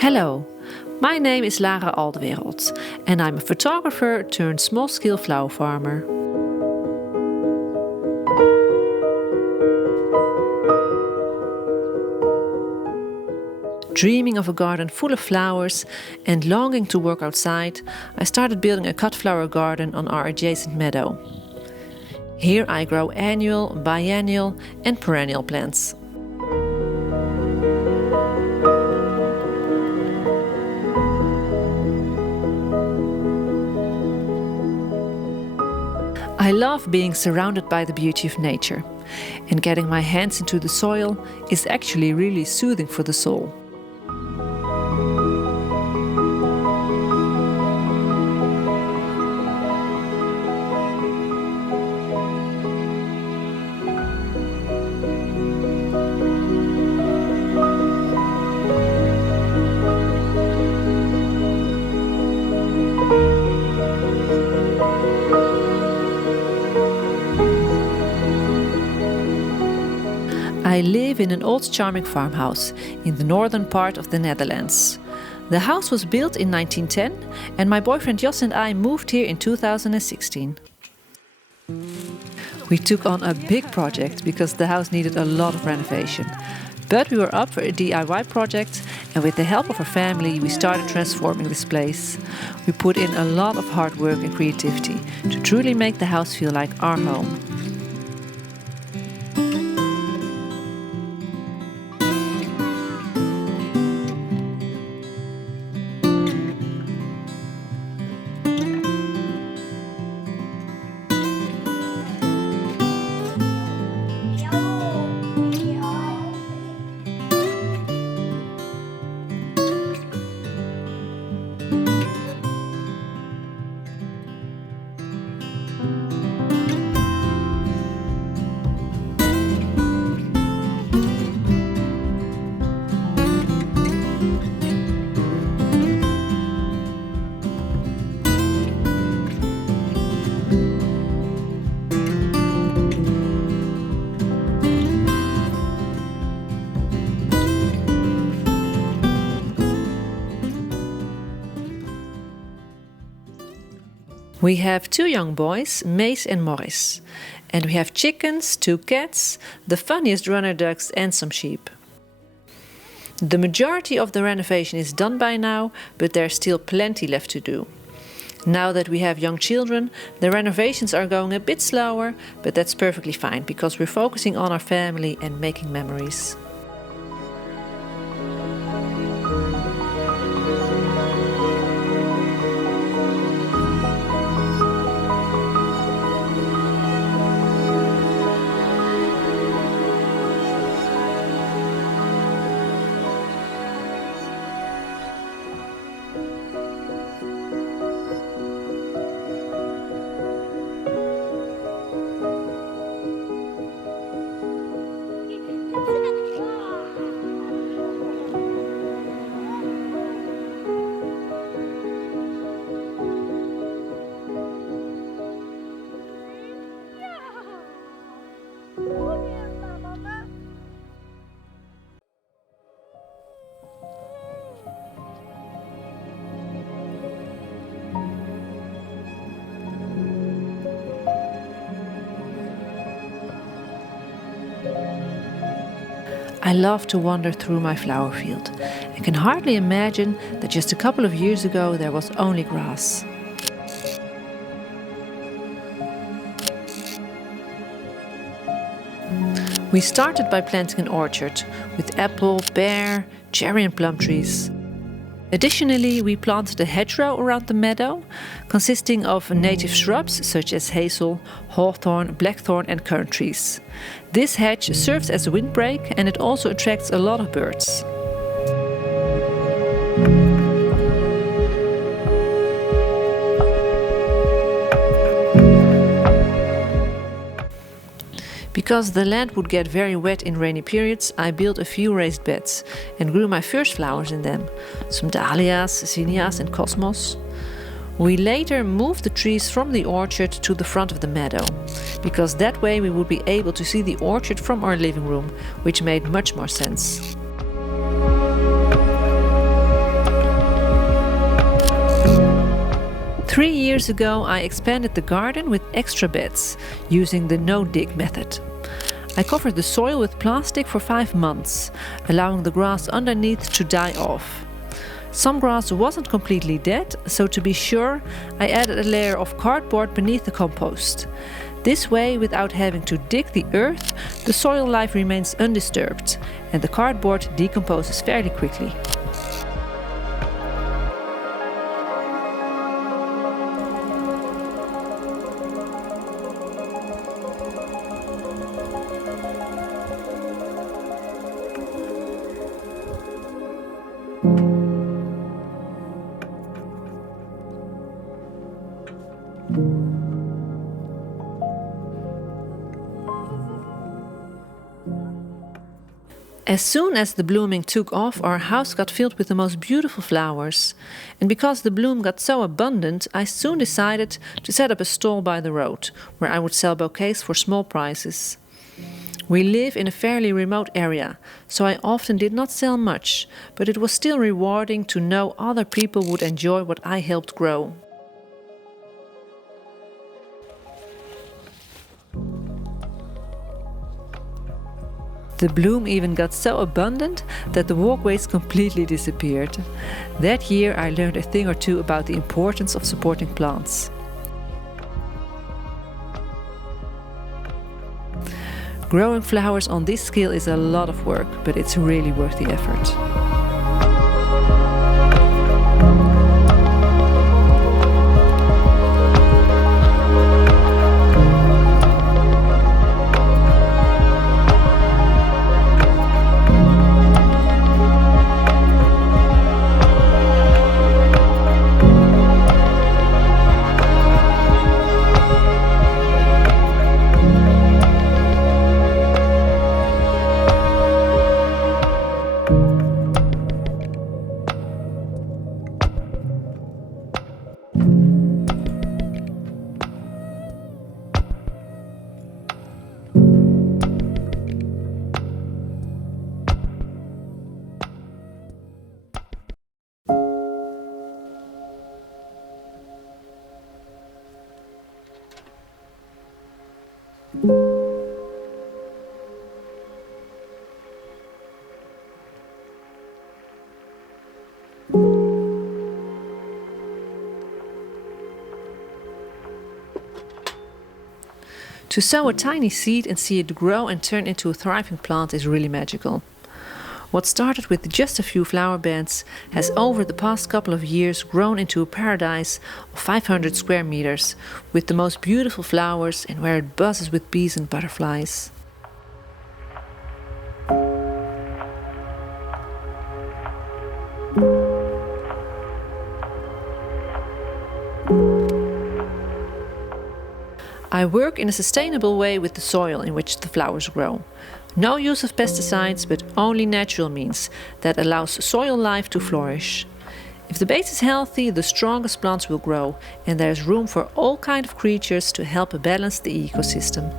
Hello, my name is Lara Aldewereld and I'm a photographer turned small-scale flower farmer. Dreaming of a garden full of flowers and longing to work outside, I started building a cut flower garden on our adjacent meadow. Here I grow annual, biennial and perennial plants. I love being surrounded by the beauty of nature, and getting my hands into the soil is actually really soothing for the soul. I live in an old charming farmhouse in the northern part of the Netherlands. The house was built in 1910 and my boyfriend Jos and I moved here in 2016. We took on a big project because the house needed a lot of renovation. But we were up for a DIY project and with the help of our family we started transforming this place. We put in a lot of hard work and creativity to truly make the house feel like our home. We have 2 young boys, Mace and Morris. And we have chickens, 2 cats, the funniest runner ducks and some sheep. The majority of the renovation is done by now, but there's still plenty left to do. Now that we have young children, the renovations are going a bit slower, but that's perfectly fine because we're focusing on our family and making memories. I love to wander through my flower field. I can hardly imagine that just a couple of years ago there was only grass. We started by planting an orchard with apple, pear, cherry and plum trees. Additionally, we planted a hedgerow around the meadow, consisting of native shrubs such as hazel, hawthorn, blackthorn and currant trees. This hedge serves as a windbreak and it also attracts a lot of birds. Because the land would get very wet in rainy periods, I built a few raised beds and grew my first flowers in them, some dahlias, zinnias and cosmos. We later moved the trees from the orchard to the front of the meadow, because that way we would be able to see the orchard from our living room, which made much more sense. 3 years ago, I expanded the garden with extra beds, using the no-dig method. I covered the soil with plastic for 5 months, allowing the grass underneath to die off. Some grass wasn't completely dead, so to be sure, I added a layer of cardboard beneath the compost. This way, without having to dig the earth, the soil life remains undisturbed, and the cardboard decomposes fairly quickly. As soon as the blooming took off, our house got filled with the most beautiful flowers. And because the bloom got so abundant, I soon decided to set up a stall by the road, where I would sell bouquets for small prices. We live in a fairly remote area, so I often did not sell much, but it was still rewarding to know other people would enjoy what I helped grow. The bloom even got so abundant that the walkways completely disappeared. That year I learned a thing or two about the importance of supporting plants. Growing flowers on this scale is a lot of work, but it's really worth the effort. To sow a tiny seed and see it grow and turn into a thriving plant is really magical. What started with just a few flower beds has over the past couple of years grown into a paradise of 500 square meters with the most beautiful flowers and where it buzzes with bees and butterflies. I work in a sustainable way with the soil in which the flowers grow. No use of pesticides, but only natural means that allows soil life to flourish. If the base is healthy, the strongest plants will grow, and there is room for all kinds of creatures to help balance the ecosystem.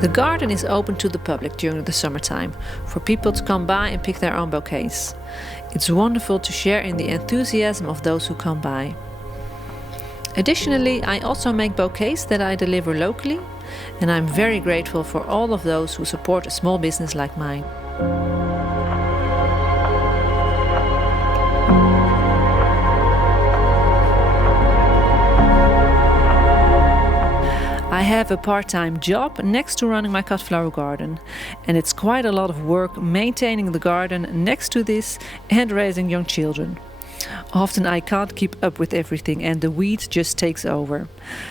The garden is open to the public during the summertime for people to come by and pick their own bouquets. It's wonderful to share in the enthusiasm of those who come by. Additionally, I also make bouquets that I deliver locally, and I'm very grateful for all of those who support a small business like mine. I have a part-time job next to running my cut flower garden, and it's quite a lot of work maintaining the garden next to this and raising young children. Often I can't keep up with everything and the weed just takes over.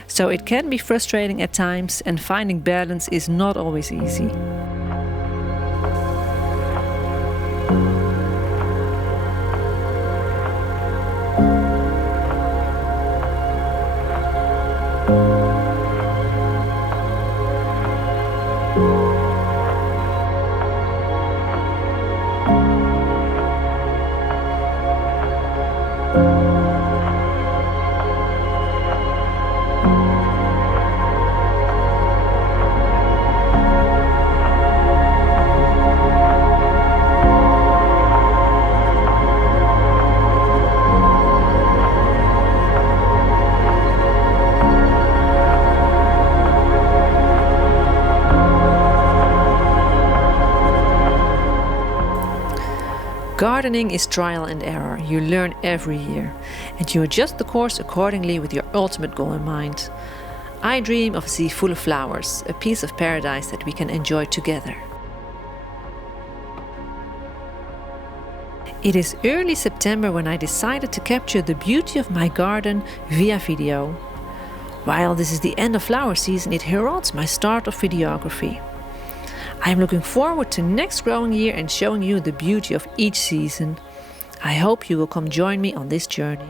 So it can be frustrating at times, and finding balance is not always easy. Gardening is trial and error. You learn every year, and you adjust the course accordingly with your ultimate goal in mind. I dream of a sea full of flowers, a piece of paradise that we can enjoy together. It is early September when I decided to capture the beauty of my garden via video. While this is the end of flower season, it heralds my start of videography. I am looking forward to next growing year and showing you the beauty of each season. I hope you will come join me on this journey.